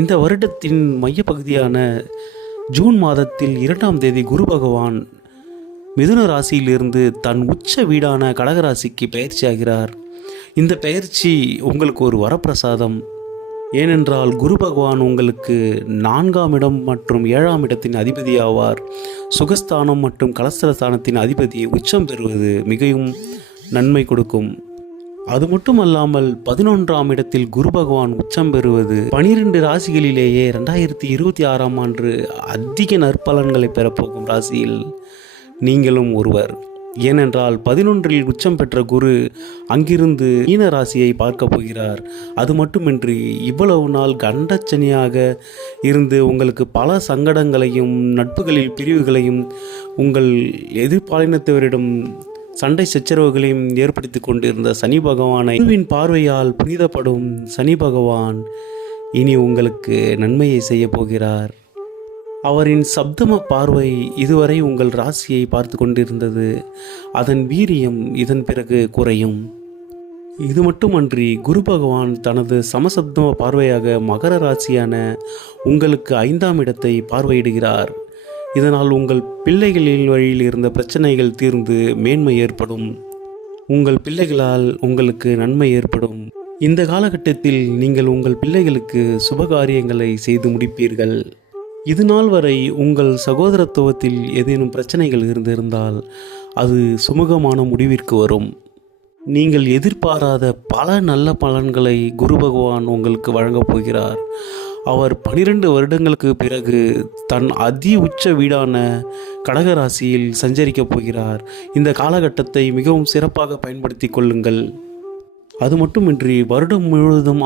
இந்த வருடத்தின் மையப்பகுதியான ஜூன் மாதத்தில் 2ஆம் தேதி குரு பகவான் மிதுன ராசியிலிருந்து தன் உச்ச வீடான கடகராசிக்கு பயிற்சியாகிறார். இந்த பயிற்சி உங்களுக்கு ஒரு வரப்பிரசாதம். ஏனென்றால் குரு பகவான் உங்களுக்கு 4ஆம் இடம் மற்றும் 7ஆம் இடத்தின் அதிபதி ஆவார். சுகஸ்தானம் மற்றும் கலஸ்திரஸ்தானத்தின் அதிபதி உச்சம் பெறுவது மிகவும் நன்மை கொடுக்கும். அது மட்டுமல்லாமல் 11ஆம் இடத்தில் குரு பகவான் உச்சம் பெறுவது 12 ராசிகளிலேயே 2026ஆம் ஆண்டு அதிக நற்பலன்களை பெறப்போகும் ராசியில் நீங்களும் ஒருவர். ஏனென்றால் 11இல் உச்சம் பெற்ற குரு அங்கிருந்து மீன ராசியை பார்க்க போகிறார். அது மட்டுமின்றி இவ்வளவு நாள் கண்டச்சனியாக இருந்து உங்களுக்கு பல சங்கடங்களையும் நட்புகளில் பிரிவுகளையும் உங்கள் எதிர்பாலினத்தவரிடம் சண்டை சச்சரவுகளையும் ஏற்படுத்தி கொண்டிருந்த சனி பகவானை குருவின் பார்வையால் புனிதப்படும் சனி பகவான் இனி உங்களுக்கு நன்மையை செய்ய போகிறார். அவரின் சப்தம பார்வை இதுவரை உங்கள் ராசியை பார்த்து கொண்டிருந்தது. அதன் வீரியம் இதன் பிறகு குறையும். இது மட்டுமன்றி குரு பகவான் தனது சமசப்தம பார்வையாக மகர ராசியான உங்களுக்கு 5ஆம் இடத்தை பார்வையிடுகிறார். இதனால் உங்கள் பிள்ளைகளின் வழியில் இருந்த பிரச்சனைகள் தீர்ந்து மேன்மை ஏற்படும். உங்கள் பிள்ளைகளால் உங்களுக்கு நன்மை ஏற்படும். இந்த காலகட்டத்தில் நீங்கள் உங்கள் பிள்ளைகளுக்கு சுபகாரியங்களை செய்து முடிப்பீர்கள். இது நாள் வரை உங்கள் சகோதரத்துவத்தில் ஏதேனும் பிரச்சனைகள் இருந்திருந்தால் அது சுமூகமான முடிவிற்கு வரும். நீங்கள் எதிர்பாராத பல நல்ல பலன்களை குரு பகவான் உங்களுக்கு வழங்கப் போகிறார். அவர் 12 வருடங்களுக்கு பிறகு தன் அதி உச்ச வீடான கடகராசியில் சஞ்சரிக்கப் போகிறார். இந்த காலகட்டத்தை மிகவும் சிறப்பாக பயன்படுத்தி கொள்ளுங்கள். அது மட்டுமின்றி வருடம் முழுவதும்